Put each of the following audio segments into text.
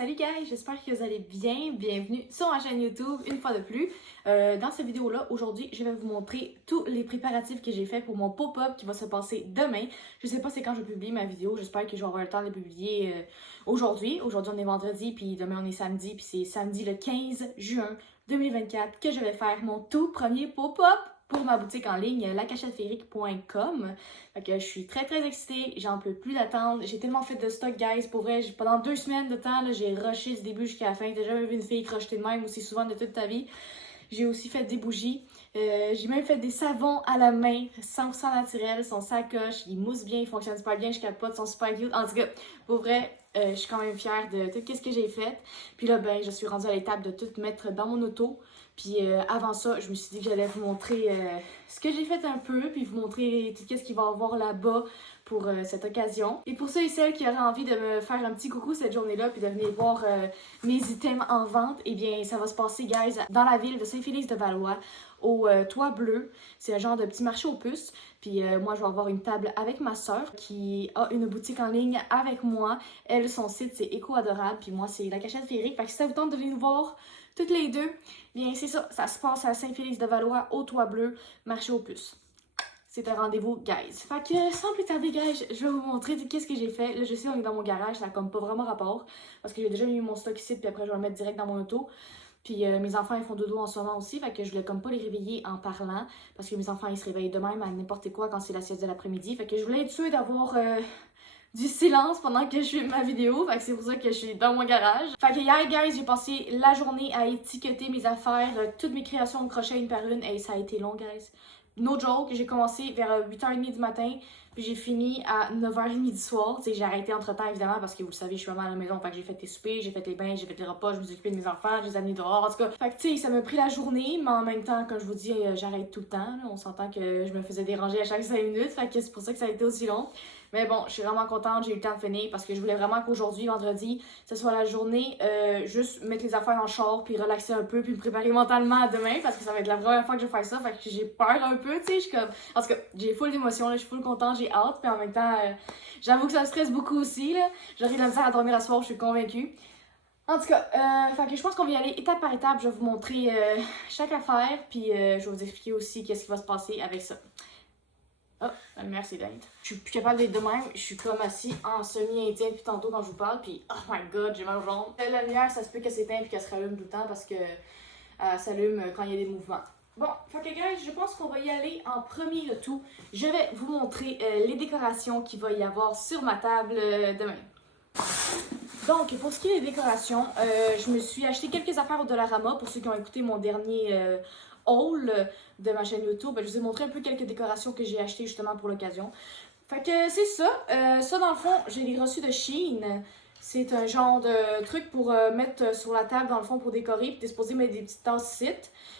Salut guys, j'espère que vous allez bien. Bienvenue sur ma chaîne YouTube une fois de plus. Dans cette vidéo-là, aujourd'hui, je vais vous montrer tous les préparatifs que j'ai fait pour mon pop-up qui va se passer demain. Je sais pas c'est quand je vais publier ma vidéo, j'espère que je vais avoir le temps de la publier aujourd'hui. Aujourd'hui, on est vendredi, puis demain, on est samedi, puis c'est samedi le 15 juin 2024 que je vais faire mon tout premier pop-up pour ma boutique en ligne, lacacheteférique.com. Fait que je suis très excitée, j'en peux plus d'attendre. J'ai tellement fait de stock, guys, pour vrai. Pendant 2 semaines de temps, j'ai rushé ce début jusqu'à la fin. T'as jamais vu une fille crocheter de même aussi souvent de toute ta vie. J'ai aussi fait des bougies. J'ai même fait des savons à la main, 100% naturels, sont sacoches, ils moussent bien, ils fonctionnent super bien, je capote, ils sont super cute. En tout cas, pour vrai, je suis quand même fière de tout ce que j'ai fait. Puis là, ben, je suis rendue à l'étape de tout mettre dans mon auto. Puis avant ça, je me suis dit que j'allais vous montrer ce que j'ai fait un peu, puis vous montrer tout ce qu'il va y avoir là-bas pour cette occasion. Et pour ceux et celles qui auraient envie de me faire un petit coucou cette journée-là, puis de venir voir mes items en vente, eh bien, ça va se passer, guys, dans la ville de Saint-Félix-de-Valois, au Toit Bleu. C'est un genre de petit marché aux puces. Puis moi, je vais avoir une table avec ma soeur qui a une boutique en ligne avec moi. Elle, son site, c'est Éco Adorable. Puis moi, c'est La Cachette Féerique. Fait que si ça vous tente de venir nous voir toutes les deux, bien c'est ça. Ça se passe à Saint-Félix-de-Valois, au Toit Bleu, marché aux puces. C'est un rendez-vous, guys. Fait que sans plus tarder, guys, je vais vous montrer qu'est-ce que j'ai fait. Là, je sais, on est dans mon garage, ça n'a comme pas vraiment rapport. Parce que j'ai déjà mis mon stock ici, puis après, je vais le mettre direct dans mon auto. Puis mes enfants, ils font dodo en ce moment aussi, fait que je voulais comme pas les réveiller en parlant, parce que mes enfants, ils se réveillent de même à n'importe quoi quand c'est la sieste de l'après-midi. Fait que je voulais être sûre d'avoir du silence pendant que je filme ma vidéo, fait que c'est pour ça que je suis dans mon garage. Fait que hier, guys, j'ai passé la journée à étiqueter mes affaires, toutes mes créations de crochet une par une, et ça a été long, guys. No joke, j'ai commencé vers 8h30 du matin, puis j'ai fini à 9h30 du soir. Tu sais, j'ai arrêté entre temps, évidemment, parce que vous le savez, je suis maman à la maison. Fait que j'ai fait les soupers, j'ai fait les bains, j'ai fait les repas, je me suis occupée de mes enfants, je les ai amenés dehors, en tout cas. Fait que, tu sais, ça m'a pris la journée, mais en même temps, comme je vous dis, j'arrête tout le temps. Là. On s'entend que je me faisais déranger à chaque 5 minutes, fait que c'est pour ça que ça a été aussi long. Mais bon, je suis vraiment contente, j'ai eu le temps de finir parce que je voulais vraiment qu'aujourd'hui, vendredi, ce soit la journée, juste mettre les affaires dans le char, puis relaxer un peu, puis me préparer mentalement à demain parce que ça va être la première fois que je vais faire ça, fait que j'ai peur un peu, tu sais, je suis comme... En tout cas, j'ai full d'émotions, là, je suis full contente, j'ai hâte, puis en même temps, j'avoue que ça me stresse beaucoup aussi, là. J'aurai de la misère à dormir à soir, je suis convaincue. En tout cas, fait que je pense qu'on va y aller étape par étape, je vais vous montrer chaque affaire, puis je vais vous expliquer aussi qu'est-ce qui va se passer avec ça. Oh, la lumière c'est dingue. Je suis plus capable d'être de même. Je suis comme assis en semi-indien depuis tantôt quand je vous parle. Puis, oh my god, j'ai mal aux jambes. La lumière, ça se peut qu'elle s'éteint puis qu'elle se rallume tout le temps parce que s'allume quand il y a des mouvements. Bon, fait que guys, je pense qu'on va y aller en premier de tout. Je vais vous montrer les décorations qu'il va y avoir sur ma table demain. Donc, pour ce qui est des décorations, je me suis acheté quelques affaires au Dollarama pour ceux qui ont écouté mon dernier haul de ma chaîne YouTube. Je vous ai montré un peu quelques décorations que j'ai achetées justement pour l'occasion. Fait que c'est ça. Ça, dans le fond, j'ai les reçus de Shein. C'est un genre de truc pour mettre sur la table, dans le fond, pour décorer. Puis t'es supposé mettre des petites tasses ici.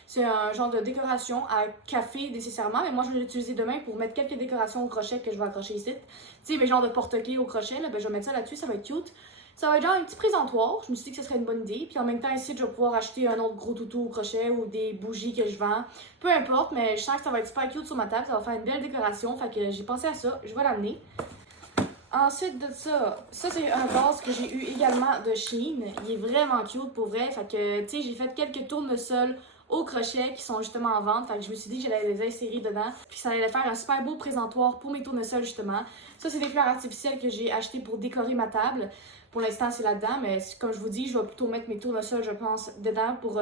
C'est un genre de décoration à café, nécessairement. Mais moi, je vais l'utiliser demain pour mettre quelques décorations au crochet que je vais accrocher ici. Tu sais, mais genre de porte-clés au crochet, là, ben, je vais mettre ça là-dessus. Ça va être cute. Ça va être genre un petit présentoir. Je me suis dit que ce serait une bonne idée. Puis en même temps, ici, je vais pouvoir acheter un autre gros toutou au crochet ou des bougies que je vends. Peu importe, mais je sens que ça va être super cute sur ma table. Ça va faire une belle décoration. Fait que j'ai pensé à ça. Je vais l'amener. Ensuite de ça c'est un vase que j'ai eu également de Shein. Il est vraiment cute pour vrai. Fait que, tu sais, j'ai fait quelques tournesols au crochet qui sont justement en vente. Fait que je me suis dit que j'allais les insérer dedans. Puis ça allait faire un super beau présentoir pour mes tournesols justement. Ça, c'est des fleurs artificielles que j'ai achetées pour décorer ma table. Pour l'instant, c'est là-dedans. Mais comme je vous dis, je vais plutôt mettre mes tournesols, je pense, dedans pour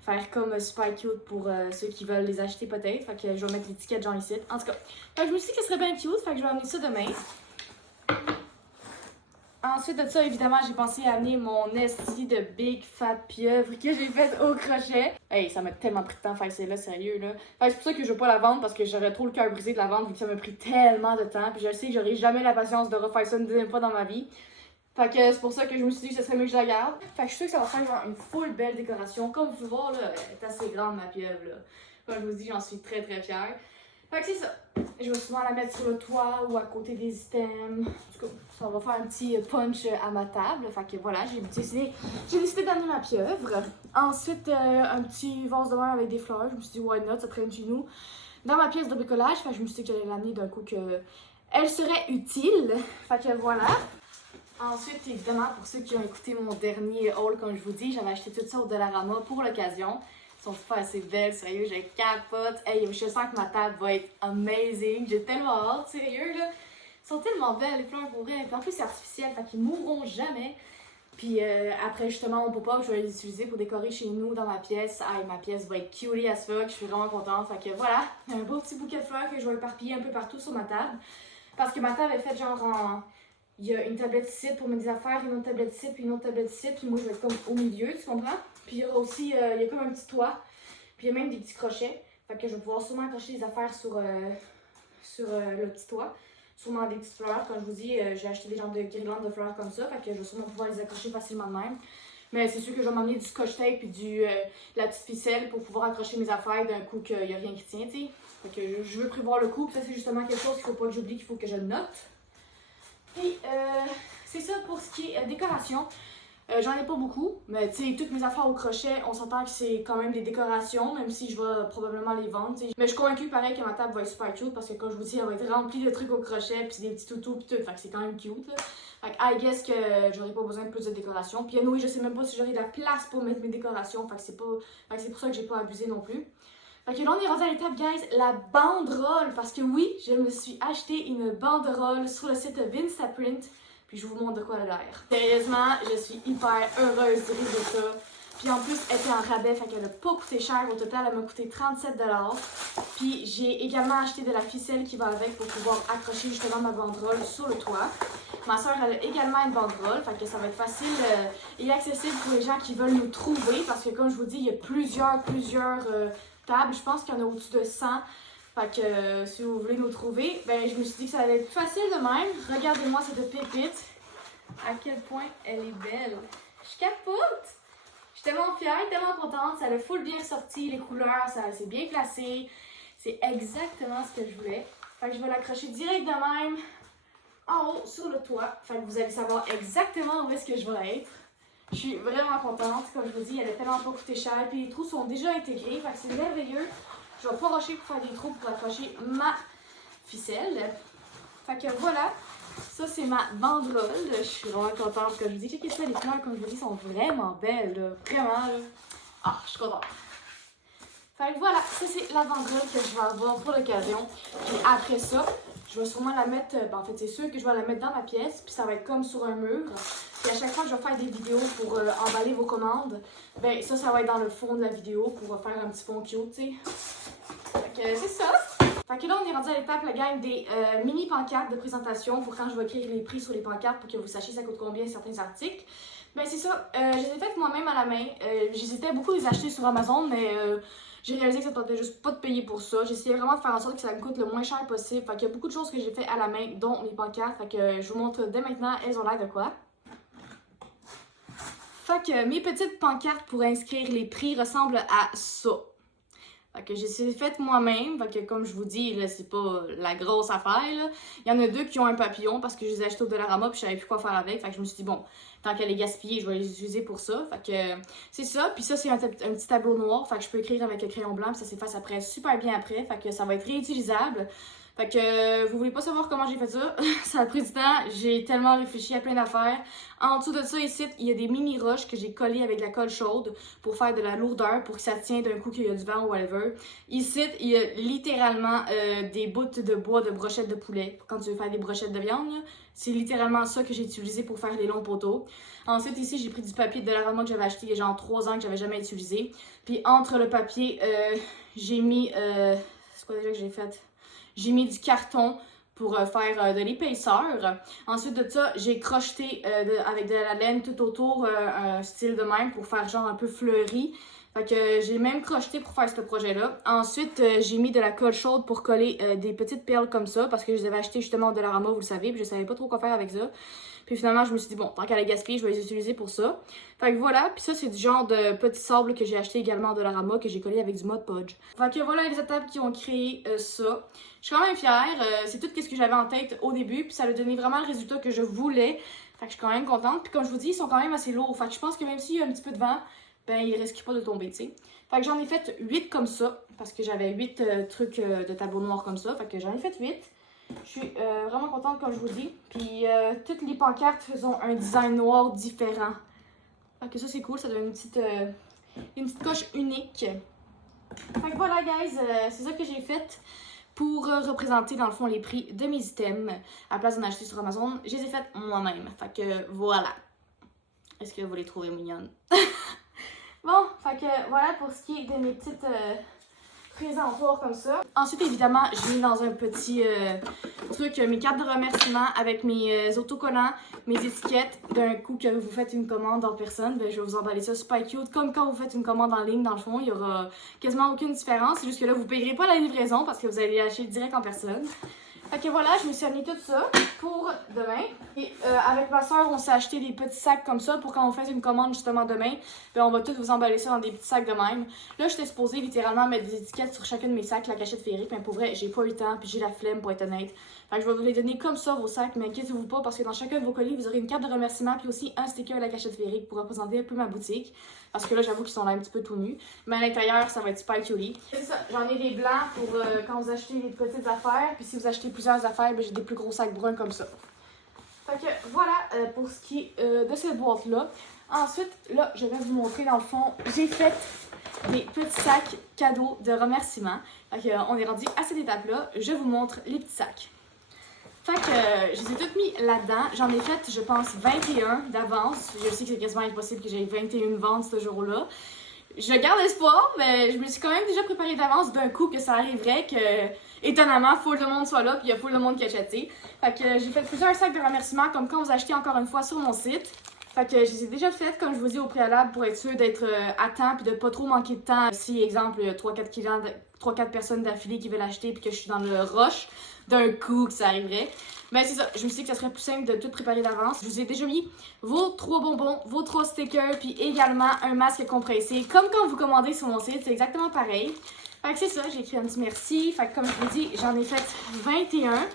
faire comme super cute pour ceux qui veulent les acheter peut-être. Fait que je vais mettre l'étiquette genre ici. En tout cas, fait que je me suis dit que ce serait bien cute. Fait que je vais amener ça demain. Ensuite de ça, évidemment, j'ai pensé à amener mon esti de Big Fat Pieuvre que j'ai fait au crochet. Hey, ça m'a tellement pris de temps de faire celle-là, sérieux, là. Fait que c'est pour ça que je veux pas la vendre, parce que j'aurais trop le cœur brisé de la vendre, vu que ça m'a pris tellement de temps. Puis je sais que j'aurai jamais la patience de refaire ça une deuxième fois dans ma vie. Fait que c'est pour ça que je me suis dit que ce serait mieux que je la garde. Fait que je suis sûre que ça va faire genre une full belle décoration. Comme vous pouvez voir, là, elle est assez grande, ma pieuvre, là. Comme je vous dis, j'en suis très fière. Fait que c'est ça. Je vais souvent la mettre sur le toit ou à côté des items. En tout cas, ça va faire un petit punch à ma table. Fait que voilà, j'ai décidé d'amener ma pieuvre. Ensuite, un petit vase de verre avec des fleurs. Je me suis dit, why not, ça traîne chez nous. Dans ma pièce de bricolage, fait que je me suis dit que j'allais l'amener d'un coup que elle serait utile. Fait que voilà. Ensuite, évidemment, pour ceux qui ont écouté mon dernier haul, comme je vous dis, j'avais acheté tout ça au Dollarama pour l'occasion. Elles sont super assez belles, sérieux, je capote. Hey, je sens que ma table va être amazing. J'ai tellement hâte, sérieux, là. Elles sont tellement belles, les fleurs pour vrai. En plus, c'est artificiel, fait qu'ils mourront jamais. Puis après, justement, mon pop-up, je vais les utiliser pour décorer chez nous dans ma pièce. Ah, ma pièce va être cutie as fuck, je suis vraiment contente. Fait que voilà, un beau petit bouquet de fleurs que je vais éparpiller un peu partout sur ma table. Parce que ma table est faite genre en... Il y a une tablette ici pour mettre des affaires, une autre tablette ici, puis une autre tablette ici. Puis moi, je vais être comme au milieu, tu comprends? Puis il y aura aussi, il y a comme un petit toit. Puis il y a même des petits crochets. Fait que je vais pouvoir sûrement accrocher les affaires sur le petit toit. Sûrement des petites fleurs. Comme je vous dis, j'ai acheté des genres de guirlandes de fleurs comme ça. Fait que je vais sûrement pouvoir les accrocher facilement de même. Mais c'est sûr que je vais m'emmener du scotch tape et la petite ficelle pour pouvoir accrocher mes affaires d'un coup qu'il n'y a rien qui tient, tu sais. Fait que je veux prévoir le coup. Puis ça, c'est justement quelque chose qu'il ne faut pas que j'oublie, qu'il faut que je note. Puis, c'est ça pour ce qui est décoration. J'en ai pas beaucoup, mais tu sais, toutes mes affaires au crochet, on s'entend que c'est quand même des décorations, même si je vais probablement les vendre, t'sais. Mais je suis convaincue pareil que ma table va être super cute parce que comme je vous dis, elle va être remplie de trucs au crochet, puis des petits toutous, puis tout, fait que c'est quand même cute, là. Fait que I guess que j'aurais pas besoin de plus de décorations. Puis anyway, je sais même pas si j'aurai de la place pour mettre mes décorations, fait que c'est pour ça que j'ai pas abusé non plus. Fait que là, on est rendu à l'étape, guys, la banderole. Parce que oui, je me suis acheté une banderole sur le site Vinstaprint. Puis je vous montre de quoi elle a l'air. Sérieusement, je suis hyper heureuse de ça. Puis en plus, elle était en rabais, fait qu'elle a pas coûté cher. Au total, elle m'a coûté 37 $. Puis j'ai également acheté de la ficelle qui va avec pour pouvoir accrocher justement ma banderole sur le toit. Ma soeur, elle a également une banderole, fait que ça va être facile et accessible pour les gens qui veulent nous trouver. Parce que comme je vous dis, il y a plusieurs tables. Je pense qu'il y en a au-dessus de 100. Fait que si vous voulez nous trouver, ben je me suis dit que ça allait être facile de même. Regardez-moi cette pépite. À quel point elle est belle. Je capote! Je suis tellement fière, tellement contente. Ça a full bien ressorti, les couleurs, ça c'est bien placé. C'est exactement ce que je voulais. Fait que je vais l'accrocher direct de même en haut sur le toit. Fait que vous allez savoir exactement où est-ce que je vais être. Je suis vraiment contente. Comme je vous dis, elle a tellement pas coûté cher. Puis les trous sont déjà intégrés. Fait que c'est merveilleux. Je vais pas rusher pour faire des trous pour accrocher ma ficelle. Fait que voilà. Ça, c'est ma banderole. Je suis vraiment contente. Comme je vous dis, checkez ça, les fleurs, comme je vous dis, sont vraiment belles. Là. Vraiment, là. Ah, je suis contente. Fait que voilà, ça, c'est la banderole que je vais avoir pour l'occasion. Puis après ça, je vais sûrement la mettre, en fait, c'est sûr que je vais la mettre dans ma pièce, puis ça va être comme sur un mur. Puis à chaque fois que je vais faire des vidéos pour emballer vos commandes, ben ça va être dans le fond de la vidéo pour faire un petit fond cute, tu sais. Fait que c'est ça. Fait que là, on est rendu à l'étape, la gang, des mini pancartes de présentation pour quand je vais écrire les prix sur les pancartes pour que vous sachiez ça coûte combien certains articles. Ben c'est ça, je les ai faites moi-même à la main. J'hésitais beaucoup à les acheter sur Amazon, mais j'ai réalisé que ça ne tentait juste pas de payer pour ça. J'ai essayé vraiment de faire en sorte que ça me coûte le moins cher possible. Fait qu'il y a beaucoup de choses que j'ai fait à la main, dont mes pancartes. Fait que je vous montre dès maintenant, elles ont l'air de quoi. Fait que mes petites pancartes pour inscrire les prix ressemblent à ça. Fait que j'ai fait moi-même, fait que comme je vous dis, là, c'est pas la grosse affaire, là. Il y en a deux qui ont un papillon parce que je les ai achetés au Dollarama puis je savais plus quoi faire avec. Fait que je me suis dit, bon, tant qu'elle est gaspillée, je vais les utiliser pour ça. Fait que c'est ça. Puis ça, c'est un petit tableau noir. Fait que je peux écrire avec le crayon blanc puis ça s'efface après super bien après. Fait que ça va être réutilisable. Fait que vous voulez pas savoir comment j'ai fait ça? Ça a pris du temps. J'ai tellement réfléchi à plein d'affaires. En dessous de ça, ici, il y a des mini roches que j'ai collées avec de la colle chaude pour faire de la lourdeur, pour que ça tienne d'un coup qu'il y a du vent ou whatever. Ici, il y a littéralement des bouts de bois de brochettes de poulet. Quand tu veux faire des brochettes de viande, c'est littéralement ça que j'ai utilisé pour faire les longs poteaux. Ensuite, ici, j'ai pris du papier de Dollarama que j'avais acheté il y a genre 3 ans que j'avais jamais utilisé. Puis entre le papier, j'ai mis... c'est quoi déjà que j'ai fait? J'ai mis du carton pour faire de l'épaisseur. Ensuite de ça, j'ai crocheté avec de la laine tout autour, un style de même pour faire genre un peu fleuri. Fait que j'ai même crocheté pour faire ce projet-là. Ensuite, j'ai mis de la colle chaude pour coller des petites perles comme ça parce que je les avais achetées justement au Dollarama, vous le savez, puis je savais pas trop quoi faire avec ça. Puis finalement, je me suis dit, bon, tant qu'à les gaspiller, je vais les utiliser pour ça. Fait que voilà, puis ça, c'est du genre de petit sable que j'ai acheté également au Dollarama, que j'ai collé avec du Mod Podge. Fait que voilà les étapes qui ont créé ça. Je suis quand même fière, c'est tout ce que j'avais en tête au début, puis ça a donné vraiment le résultat que je voulais. Fait que je suis quand même contente. Puis comme je vous dis, ils sont quand même assez lourds. Fait que je pense que même s'il y a un petit peu de vent, ben ils risquent pas de tomber, tu sais. Fait que j'en ai fait 8 comme ça, parce que j'avais 8 trucs de tableau noir comme ça. Fait que j'en ai fait 8. Je suis vraiment contente, comme je vous dis. Puis toutes les pancartes ont un design noir différent. Fait que ça, c'est cool. Ça donne une petite coche unique. Fait que voilà, guys. C'est ça que j'ai fait pour représenter, dans le fond, les prix de mes items. À la place d'en acheter sur Amazon, je les ai faites moi-même. Fait que voilà. Est-ce que vous les trouvez mignonnes? Bon, fait que voilà pour ce qui est de mes petites présentoirs comme ça. Ensuite, évidemment, j'ai mis dans un petit truc mes cartes de remerciement avec mes autocollants, mes étiquettes. D'un coup que vous faites une commande en personne, ben, je vais vous emballer ça super cute. Comme quand vous faites une commande en ligne, dans le fond, il y aura quasiment aucune différence. C'est juste que là, vous ne payerez pas la livraison parce que vous allez acheter direct en personne. Fait que voilà, je me suis amené tout ça pour demain. Et avec ma soeur, on s'est acheté des petits sacs comme ça pour quand on fait une commande justement demain. Ben on va tous vous emballer ça dans des petits sacs de même. Là, j'étais supposée littéralement mettre des étiquettes sur chacun de mes sacs, la cachette féerique. Mais pour vrai, j'ai pas eu le temps puis j'ai la flemme pour être honnête. Fait que je vais vous les donner comme ça, vos sacs. Mais inquiétez-vous pas parce que dans chacun de vos colis, vous aurez une carte de remerciement puis aussi un sticker à la cachette féerique pour représenter un peu ma boutique. Parce que là, j'avoue qu'ils sont là un petit peu tout nus. Mais à l'intérieur, ça va être super cutie. C'est ça, j'en ai des blancs pour quand vous achetez des petites affaires. Puis si vous achetez plusieurs affaires, ben, j'ai des plus gros sacs bruns comme ça. Fait que voilà pour ce qui est de cette boîte-là. Ensuite, là, je vais vous montrer dans le fond, j'ai fait des petits sacs cadeaux de remerciements. Fait que, on est rendu à cette étape-là. Je vous montre les petits sacs. Fait que je les ai toutes mis là-dedans. J'en ai fait, je pense, 21 d'avance. Je sais que c'est quasiment impossible que j'aie 21 ventes ce jour-là. Je garde espoir, mais je me suis quand même déjà préparée d'avance d'un coup que ça arriverait, que étonnamment, full de monde soit là, puis il y a full de monde qui achète. Fait que j'ai fait plusieurs sacs de remerciements, comme quand vous achetez encore une fois sur mon site. Fait que je les ai déjà faites, comme je vous dis, au préalable, pour être sûr d'être à temps, puis de pas trop manquer de temps. Si, exemple, 3-4 personnes d'affilée qui veulent l'acheter, puis que je suis dans le rush, d'un coup que ça arriverait. Mais c'est ça, je me suis dit que ça serait plus simple de tout préparer d'avance. Je vous ai déjà mis vos 3 bonbons, vos 3 stickers, puis également un masque compressé. Comme quand vous commandez sur mon site, c'est exactement pareil. Fait que c'est ça, j'ai écrit un petit merci. Fait que comme je vous dis, j'en ai fait 21.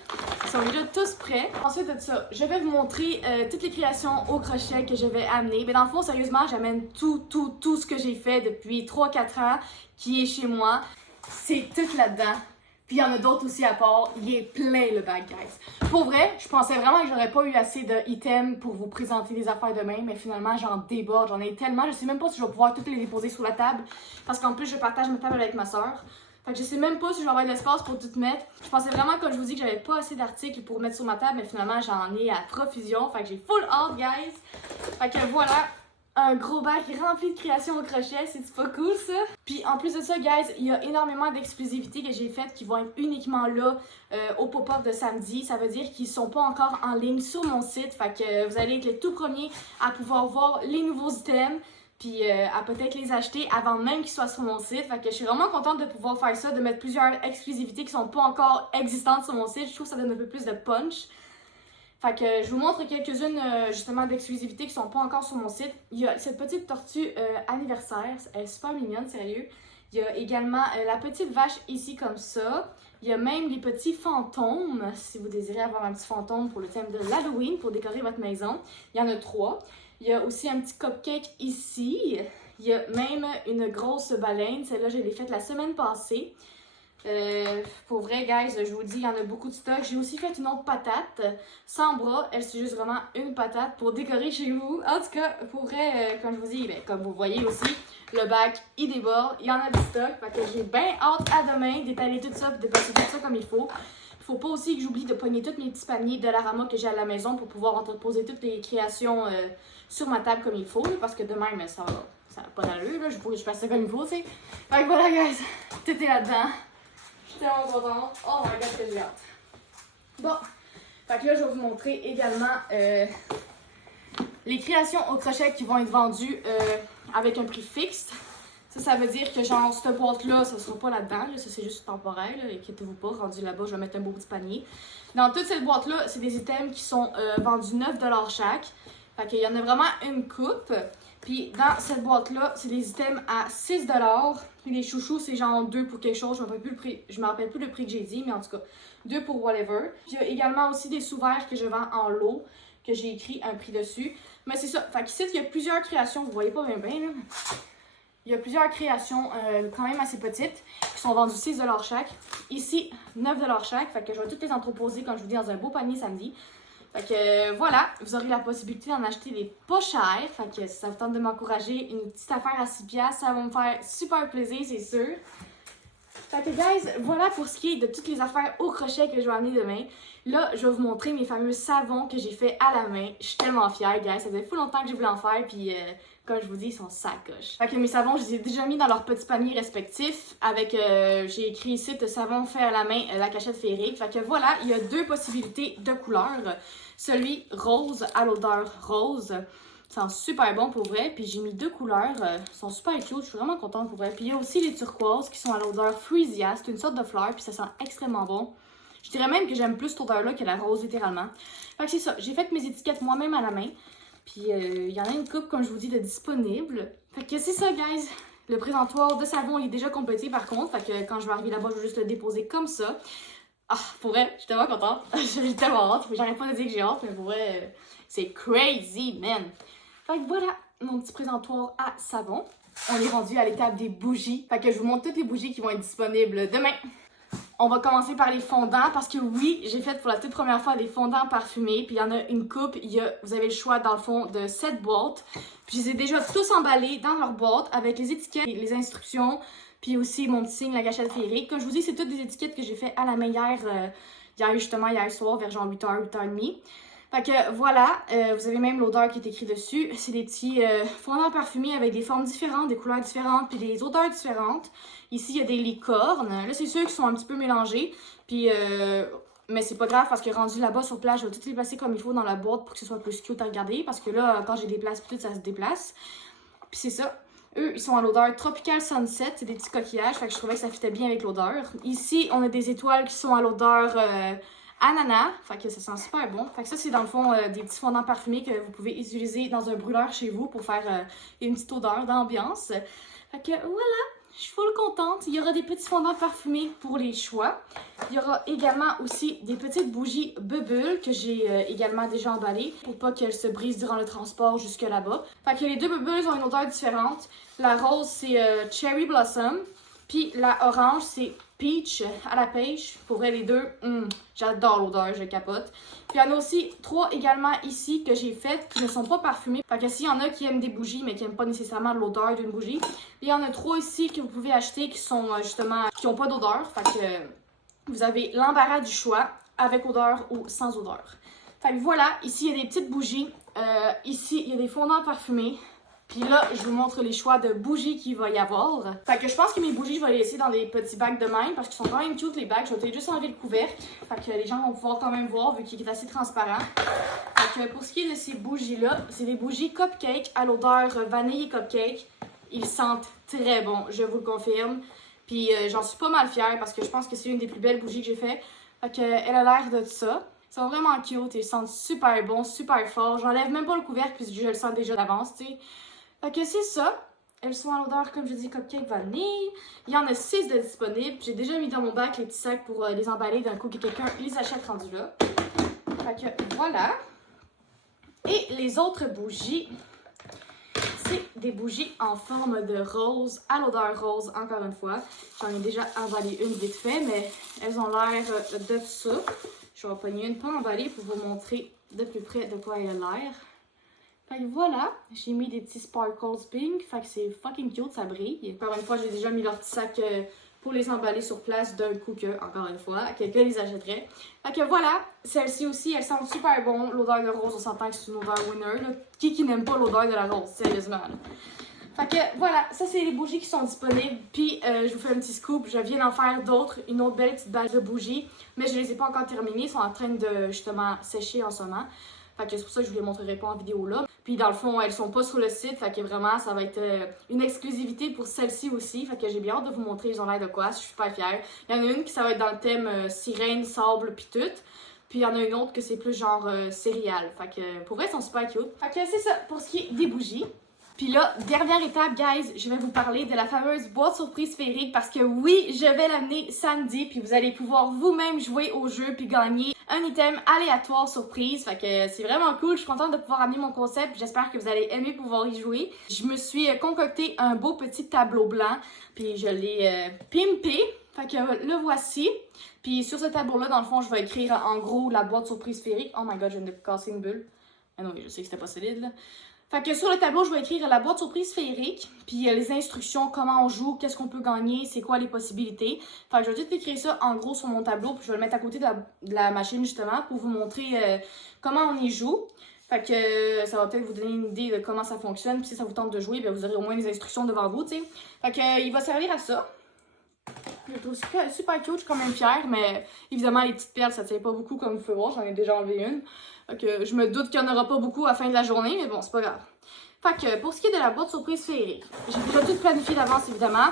Ils sont déjà tous prêts. Ensuite de ça, je vais vous montrer toutes les créations au crochet que je vais amener. Mais dans le fond, sérieusement, j'amène tout ce que j'ai fait depuis 3-4 ans qui est chez moi. C'est tout là-dedans. Puis il y en a d'autres aussi à part. Il est plein le bag, guys. Pour vrai, je pensais vraiment que j'aurais pas eu assez d'items pour vous présenter des affaires demain, mais finalement j'en déborde, j'en ai tellement. Je sais même pas si je vais pouvoir toutes les déposer sur la table. Parce qu'en plus, je partage ma table avec ma soeur. Fait que je sais même pas si je vais avoir de l'espace pour tout mettre. Je pensais vraiment, comme je vous dis, que j'avais pas assez d'articles pour mettre sur ma table, mais finalement j'en ai à profusion. Fait que j'ai full out, guys. Fait que voilà. Un gros bac rempli de créations au crochet, c'est pas cool ça? Puis en plus de ça, guys, il y a énormément d'exclusivités que j'ai faites qui vont être uniquement là au pop-up de samedi. Ça veut dire qu'ils sont pas encore en ligne sur mon site. Fait que vous allez être les tout premiers à pouvoir voir les nouveaux items. Puis à peut-être les acheter avant même qu'ils soient sur mon site. Fait que je suis vraiment contente de pouvoir faire ça, de mettre plusieurs exclusivités qui sont pas encore existantes sur mon site. Je trouve que ça donne un peu plus de punch. Fait que je vous montre quelques-unes justement d'exclusivités qui sont pas encore sur mon site. Il y a cette petite tortue anniversaire, elle est super mignonne, sérieux. Il y a également la petite vache ici comme ça. Il y a même les petits fantômes, si vous désirez avoir un petit fantôme pour le thème de l'Halloween, pour décorer votre maison. Il y en a 3. Il y a aussi un petit cupcake ici. Il y a même une grosse baleine, celle-là je l'ai faite la semaine passée. Pour vrai, guys, je vous dis, il y en a beaucoup de stock. J'ai aussi fait une autre patate sans bras. Elle, c'est juste vraiment une patate pour décorer chez vous. En tout cas, pour vrai, comme je vous dis, ben, comme vous voyez aussi, le bac, il déborde. Il y en a du stock. Fait que j'ai bien hâte à demain d'étaler tout ça et de passer tout ça comme il faut. Il faut pas aussi que j'oublie de pogner tous mes petits paniers de la Rama que j'ai à la maison pour pouvoir entreposer toutes les créations sur ma table comme il faut. Parce que demain, mais ça n'a pas d'allure. Il faut que je fasse ça comme il faut, tu sais. Fait que voilà, guys, tout est là-dedans. Je suis tellement contente. Oh my god, que j'ai hâte. Bon, fait que là, je vais vous montrer également les créations au crochet qui vont être vendues avec un prix fixe. Ça veut dire que genre, cette boîte-là, ça sera pas là-dedans. Là. Ça, c'est juste temporaire. Inquiétez-vous pas, rendu là-bas, je vais mettre un beau petit panier. Dans toute cette boîte-là, c'est des items qui sont vendus 9$ chaque. Fait qu'il y en a vraiment une coupe. Puis dans cette boîte-là, c'est des items à 6$. Puis les chouchous, c'est genre 2 pour quelque chose. Je me rappelle plus le prix que j'ai dit, mais en tout cas, 2 pour whatever. Puis il y a également aussi des sous-verts que je vends en lot, que j'ai écrit un prix dessus. Mais c'est ça. Fait qu'ici, il y a plusieurs créations. Vous voyez pas bien, là. Il y a plusieurs créations quand même assez petites qui sont vendues 6$ chaque. Ici, 9$ chaque. Fait que je vais toutes les entreposer, comme je vous dis, dans un beau panier samedi. Fait que voilà, vous aurez la possibilité d'en acheter des pas chers. Fait que si ça vous tente de m'encourager, une petite affaire à 6$, ça va me faire super plaisir, c'est sûr. Fait que guys, voilà pour ce qui est de toutes les affaires au crochet que je vais amener demain. Là, je vais vous montrer mes fameux savons que j'ai fait à la main. Je suis tellement fière, guys. Ça faisait full longtemps que je voulais en faire, puis comme je vous dis, ils sont sacoches. Fait que mes savons, je les ai déjà mis dans leurs petits paniers respectifs. Avec, j'ai écrit ici, de savon fait à la main, la cachette féerique. Fait que voilà, il y a deux possibilités de couleurs. Celui rose à l'odeur rose. Ça sent super bon pour vrai. Puis j'ai mis deux couleurs. Ils sont super cute. Je suis vraiment contente pour vrai. Puis il y a aussi les turquoises qui sont à l'odeur freesia. C'est une sorte de fleur. Puis ça sent extrêmement bon. Je dirais même que j'aime plus cette odeur-là que la rose littéralement. Fait que c'est ça. J'ai fait mes étiquettes moi-même à la main. Puis il y en a une coupe, comme je vous dis, de disponible. Fait que c'est ça, guys. Le présentoir de savon il est déjà complété par contre. Fait que quand je vais arriver là-bas, je vais juste le déposer comme ça. Ah, pour vrai, je suis tellement contente. J'ai tellement hâte. J'arrête pas de dire que j'ai hâte, mais pour vrai, c'est crazy, man. Fait que voilà mon petit présentoir à savon. On est rendu à l'étape des bougies. Fait que je vous montre toutes les bougies qui vont être disponibles demain. On va commencer par les fondants parce que oui, j'ai fait pour la toute première fois des fondants parfumés. Puis il y en a une coupe, vous avez le choix dans le fond de 7 boîtes. Puis je les ai déjà tous emballés dans leur boîte avec les étiquettes, les instructions. Puis aussi mon petit signe, la gâchette féerique. Comme je vous dis, c'est toutes des étiquettes que j'ai fait à la main hier soir, vers genre 8h, 8h30. Fait que voilà, vous avez même l'odeur qui est écrite dessus. C'est des petits fondants parfumés avec des formes différentes, des couleurs différentes, puis des odeurs différentes. Ici, il y a des licornes. Là, c'est ceux qui sont un petit peu mélangés. Puis, mais c'est pas grave parce que rendu là-bas sur place, je vais tout les placer comme il faut dans la boîte pour que ce soit plus cute à regarder. Parce que là, quand j'ai des places, tout ça se déplace. Puis c'est ça. Eux, ils sont à l'odeur Tropical Sunset. C'est des petits coquillages. Fait que je trouvais que ça fitait bien avec l'odeur. Ici, on a des étoiles qui sont à l'odeur ananas. Fait que ça sent super bon. Fait que ça, c'est dans le fond des petits fondants parfumés que vous pouvez utiliser dans un brûleur chez vous pour faire une petite odeur d'ambiance. Fait que voilà. Je suis full contente. Il y aura des petits fondants parfumés pour les choix. Il y aura également aussi des petites bougies Bubble que j'ai également déjà emballées pour pas qu'elles se brisent durant le transport jusque là-bas. Fait que les deux Bubbles ont une odeur différente. La rose, c'est Cherry Blossom. Puis la orange, c'est Peach à la pêche. Pour vrai, les deux, j'adore l'odeur, je capote. Puis il y en a aussi 3 également ici que j'ai faites qui ne sont pas parfumées. Fait que s'il y en a qui aiment des bougies mais qui n'aiment pas nécessairement l'odeur d'une bougie, il y en a 3 ici que vous pouvez acheter qui sont justement, qui n'ont pas d'odeur. Fait que vous avez l'embarras du choix avec odeur ou sans odeur. Fait que voilà, ici il y a des petites bougies. Ici il y a des fondants parfumés. Puis là, je vous montre les choix de bougies qu'il va y avoir. Fait que je pense que mes bougies, je vais les laisser dans des petits bacs de même parce qu'ils sont quand même cute les bacs. Je vais peut-être juste enlever le couvercle. Fait que les gens vont pouvoir quand même voir vu qu'il est assez transparent. Fait que pour ce qui est de ces bougies-là, c'est des bougies cupcake à l'odeur vanille et cupcake. Ils sentent très bon, je vous le confirme. Puis j'en suis pas mal fière parce que je pense que c'est une des plus belles bougies que j'ai fait. Fait que elle a l'air de ça. Ils sont vraiment cute, ils sentent super bon, super fort. J'enlève même pas le couvercle puisque je le sens déjà d'avance, tu sais. Fait que c'est ça. Elles sont à l'odeur, comme je dis, cupcake vanille. Il y en a 6 de disponibles. J'ai déjà mis dans mon bac les petits sacs pour les emballer d'un coup que quelqu'un les achète rendus là. Fait que voilà. Et les autres bougies, c'est des bougies en forme de rose, à l'odeur rose, encore une fois. J'en ai déjà emballé une vite fait, mais elles ont l'air de ça. Je vais en pogner une pas emballée pour vous montrer de plus près de quoi elle a l'air. Fait que voilà, j'ai mis des petits sparkles pink, fait que c'est fucking cute, ça brille. Encore une fois, j'ai déjà mis leur petit sac pour les emballer sur place d'un coup que, encore une fois, quelqu'un les achèterait. Fait que voilà, celle-ci aussi, elle sent super bon. L'odeur de rose, on s'entend que c'est une odeur winner. Là. Qui n'aime pas l'odeur de la rose, sérieusement. Là. Fait que voilà, ça c'est les bougies qui sont disponibles. Puis je vous fais un petit scoop, je viens d'en faire d'autres, une autre belle petite bâche de bougies. Mais je les ai pas encore terminées, ils sont en train de justement sécher en ce moment. Fait que c'est pour ça que je vous les montrerai pas en vidéo là. Puis dans le fond, elles sont pas sur le site, fait que vraiment ça va être une exclusivité pour celle-ci aussi. Fait que j'ai bien hâte de vous montrer, ils ont l'air de quoi, je suis super fière. Il y en a une qui ça va être dans le thème sirène, sable pis tout. Puis il y en a une autre que c'est plus genre céréales. Fait que pour vrai, elles sont super cute. Fait que c'est ça pour ce qui est des bougies. Puis là, dernière étape, guys, je vais vous parler de la fameuse boîte surprise sphérique parce que oui, je vais l'amener samedi puis vous allez pouvoir vous-même jouer au jeu puis gagner un item aléatoire surprise. Fait que c'est vraiment cool, je suis contente de pouvoir amener mon concept. J'espère que vous allez aimer pouvoir y jouer. Je me suis concocté un beau petit tableau blanc puis je l'ai pimpé. Fait que le voici. Puis sur ce tableau-là, dans le fond, je vais écrire en gros la boîte surprise sphérique. Oh my god, je viens de casser une bulle. Ah non, je sais que c'était pas solide là. Fait que sur le tableau, je vais écrire la boîte surprise sphérique, puis les instructions, comment on joue, qu'est-ce qu'on peut gagner, c'est quoi les possibilités. Fait que je vais juste écrire ça en gros sur mon tableau, puis je vais le mettre à côté de la machine justement pour vous montrer comment on y joue. Fait que ça va peut-être vous donner une idée de comment ça fonctionne, puis si ça vous tente de jouer, bien, vous aurez au moins les instructions devant vous, tu sais. Fait que il va servir à ça. Je le trouve super cute, je suis quand même fière, mais évidemment les petites perles ça tient pas beaucoup comme vous pouvez voir, j'en ai déjà enlevé une. Fait que je me doute qu'il n'y en aura pas beaucoup à la fin de la journée, mais bon, c'est pas grave. Fait que pour ce qui est de la boîte surprise féerique, j'ai déjà tout planifié d'avance évidemment.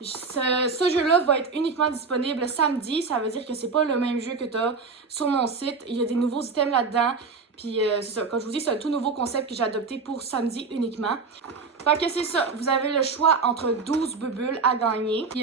Ce jeu-là va être uniquement disponible samedi, ça veut dire que c'est pas le même jeu que tu as sur mon site. Il y a des nouveaux items là-dedans. Puis c'est ça, comme je vous dis, c'est un tout nouveau concept que j'ai adopté pour samedi uniquement. Fait que c'est ça, vous avez le choix entre 12 bulles à gagner. Puis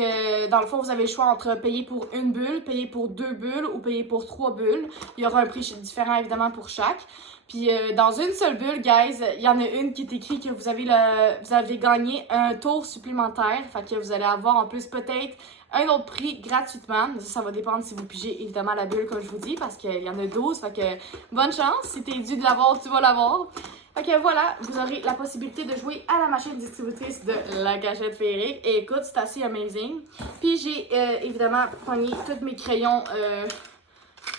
dans le fond, vous avez le choix entre payer pour une bulle, payer pour 2 bulles ou payer pour 3 bulles. Il y aura un prix différent évidemment pour chaque. Puis dans une seule bulle, guys, il y en a une qui est écrit que vous avez gagné un tour supplémentaire. Fait que vous allez avoir en plus peut-être un autre prix gratuitement. Ça va dépendre si vous pigez évidemment la bulle comme je vous dis parce qu'il y en a 12. Fait que bonne chance. Si t'es dû de l'avoir, tu vas l'avoir. Fait que voilà, vous aurez la possibilité de jouer à la machine distributrice de la gâchette féerique. Et écoute, c'est assez amazing. Puis j'ai évidemment pogné tous mes crayons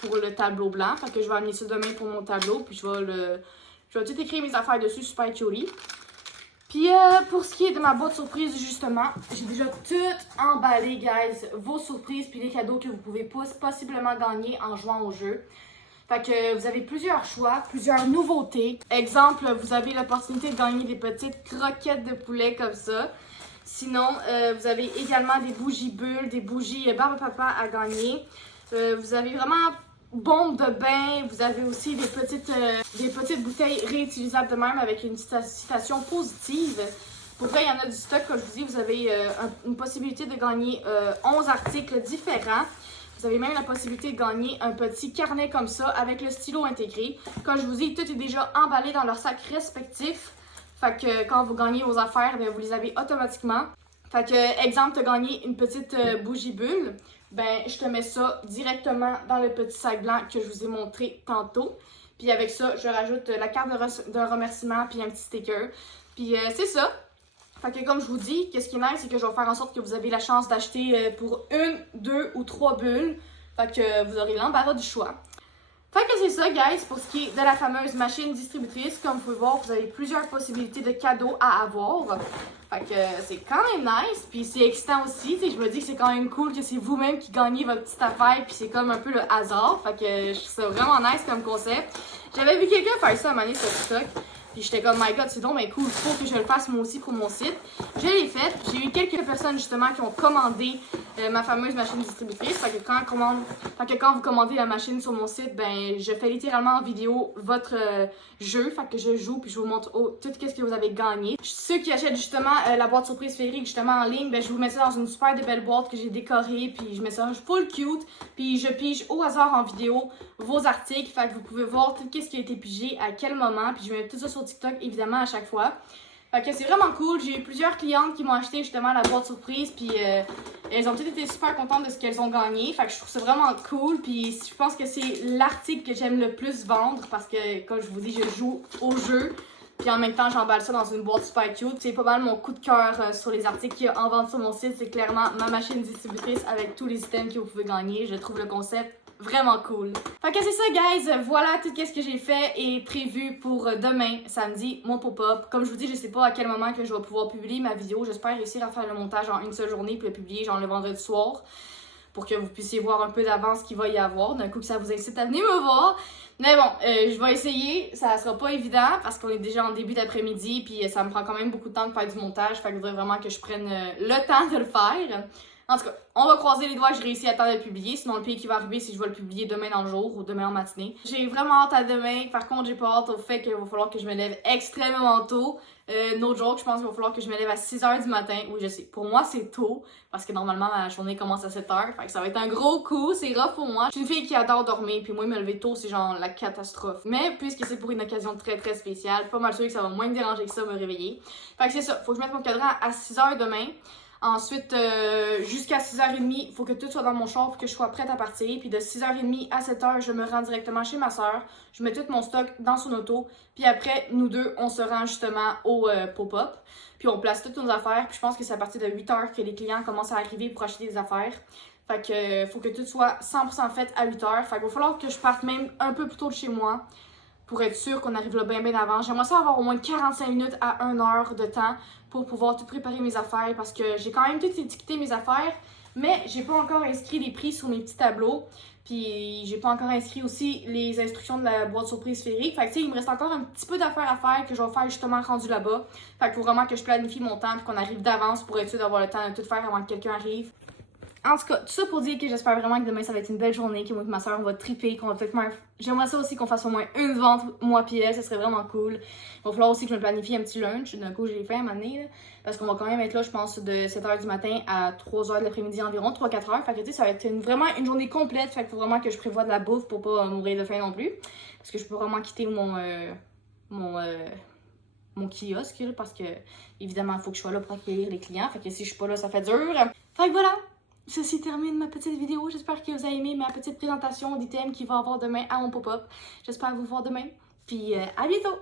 pour le tableau blanc. Fait que je vais amener ça demain pour mon tableau. Puis je vais tout écrire mes affaires dessus, super cutie. Puis pour ce qui est de ma boîte surprise, justement, j'ai déjà tout emballé, guys. Vos surprises puis les cadeaux que vous pouvez possiblement gagner en jouant au jeu. Fait que vous avez plusieurs choix, plusieurs nouveautés. Exemple, vous avez l'opportunité de gagner des petites croquettes de poulet comme ça. Sinon, vous avez également des bougies bulles, des bougies barbe papa à gagner. Vous avez vraiment bombe de bain. Vous avez aussi des petites bouteilles réutilisables de même avec une citation positive. Pour vrai, il y en a du stock, comme je vous dis. Vous avez une possibilité de gagner 11 articles différents. Vous avez même la possibilité de gagner un petit carnet comme ça avec le stylo intégré. Comme je vous dis, tout est déjà emballé dans leur sac respectif. Fait que quand vous gagnez vos affaires, bien, vous les avez automatiquement. Fait que, exemple, tu as gagné une petite bougie bulle. Ben, je te mets ça directement dans le petit sac blanc que je vous ai montré tantôt. Puis avec ça, je rajoute la carte de remerciement puis un petit sticker. Puis c'est ça. Fait que comme je vous dis, qu'est-ce qui est nice, c'est que je vais faire en sorte que vous avez la chance d'acheter pour 1, 2 ou 3 bulles. Fait que vous aurez l'embarras du choix. Fait que c'est ça, guys, pour ce qui est de la fameuse machine distributrice. Comme vous pouvez voir, vous avez plusieurs possibilités de cadeaux à avoir. Fait que c'est quand même nice, puis c'est excitant aussi. Je me dis que c'est quand même cool que c'est vous-même qui gagnez votre petite affaire, puis c'est comme un peu le hasard. Fait que je trouve ça vraiment nice comme concept. J'avais vu quelqu'un faire ça à un moment donné sur TikTok. Puis j'étais comme, my god, c'est donc bien cool, il faut que je le fasse moi aussi pour mon site. Je l'ai fait. J'ai eu quelques personnes justement qui ont commandé ma fameuse machine distributrice. Fait que quand vous commandez la machine sur mon site, ben je fais littéralement en vidéo votre jeu. Fait que je joue puis je vous montre tout ce que vous avez gagné. Ceux qui achètent justement la boîte surprise féerique justement en ligne, ben je vous mets ça dans une super de belle boîte que j'ai décorée. Puis je mets ça full cute. Puis je pige au hasard en vidéo vos articles. Fait que vous pouvez voir tout ce qui a été pigé à quel moment. Puis je mets tout ça sur TikTok évidemment à chaque fois. Fait que c'est vraiment cool. J'ai eu plusieurs clientes qui m'ont acheté justement la boîte surprise. Puis elles ont toutes été super contentes de ce qu'elles ont gagné. Fait que je trouve ça vraiment cool. Puis je pense que c'est l'article que j'aime le plus vendre. Parce que comme je vous dis, je joue au jeu. Puis en même temps, j'emballe ça dans une boîte super cute. C'est pas mal mon coup de cœur sur les articles qu'il y a en vente sur mon site. C'est clairement ma machine distributrice avec tous les items que vous pouvez gagner. Je trouve le concept vraiment cool. Fait que c'est ça, guys. Voilà tout ce que j'ai fait et prévu pour demain, samedi, mon pop-up. Comme je vous dis, je sais pas à quel moment que je vais pouvoir publier ma vidéo. J'espère réussir à faire le montage en une seule journée puis le publier genre le vendredi soir pour que vous puissiez voir un peu d'avance ce qu'il va y avoir. D'un coup que ça vous incite à venir me voir. Mais bon, je vais essayer. Ça sera pas évident parce qu'on est déjà en début d'après-midi puis ça me prend quand même beaucoup de temps de faire du montage. Fait que il faudrait vraiment que je prenne le temps de le faire. En tout cas, on va croiser les doigts que j'ai réussi à temps de le publier. Sinon, le pire qui va arriver, c'est que je vais le publier demain dans le jour ou demain en matinée. J'ai vraiment hâte à demain. Par contre, j'ai pas hâte au fait qu'il va falloir que je me lève extrêmement tôt. No joke, je pense qu'il va falloir que je me lève à 6h du matin. Oui, je sais. Pour moi, c'est tôt. Parce que normalement, ma journée commence à 7h. Fait que ça va être un gros coup. C'est rough pour moi. Je suis une fille qui adore dormir. Puis moi, me lever tôt, c'est genre la catastrophe. Mais puisque c'est pour une occasion très très spéciale, pas mal sûr que ça va moins me déranger que ça, me réveiller. Fait que c'est ça. Faut que je mette mon cadran à 6h demain. Ensuite, jusqu'à 6h30, il faut que tout soit dans mon char pour que je sois prête à partir. Puis de 6h30 à 7h, je me rends directement chez ma soeur. Je mets tout mon stock dans son auto. Puis après, nous deux, on se rend justement au pop-up. Puis on place toutes nos affaires. Puis je pense que c'est à partir de 8h que les clients commencent à arriver pour acheter des affaires. Fait que faut que tout soit 100% fait à 8h. Fait qu'il va falloir que je parte même un peu plus tôt de chez moi pour être sûr qu'on arrive là bien avant. J'aimerais ça avoir au moins 45 minutes à 1h de temps pour pouvoir tout préparer mes affaires parce que j'ai quand même tout étiqueté mes affaires, mais j'ai pas encore inscrit les prix sur mes petits tableaux. Puis j'ai pas encore inscrit aussi les instructions de la boîte surprise féerique. Fait que tu sais, il me reste encore un petit peu d'affaires à faire que je vais faire justement rendu là-bas. Fait qu'il faut vraiment que je planifie mon temps et qu'on arrive d'avance pour être sûr d'avoir le temps de tout faire avant que quelqu'un arrive. En tout cas, tout ça pour dire que j'espère vraiment que demain ça va être une belle journée, que moi et ma soeur on va triper, qu'on va peut-être faire... J'aimerais ça aussi qu'on fasse au moins une vente, moi pis elle, ça serait vraiment cool. Il va falloir aussi que je me planifie un petit lunch, d'un coup j'ai fait à un moment donné, là, parce qu'on va quand même être là, je pense, de 7h du matin à 3h de l'après-midi environ, 3-4 heures. Fait que tu sais, ça va être vraiment une journée complète, fait qu'il faut vraiment que je prévoie de la bouffe pour pas mourir de faim non plus. Parce que je peux vraiment quitter mon kiosque, là, parce que évidemment, il faut que je sois là pour accueillir les clients. Fait que si je suis pas là, ça fait dur. Fait que voilà! Ceci termine ma petite vidéo. J'espère que vous avez aimé ma petite présentation d'items qu'il va y avoir demain à mon pop-up. J'espère vous voir demain. Puis à bientôt!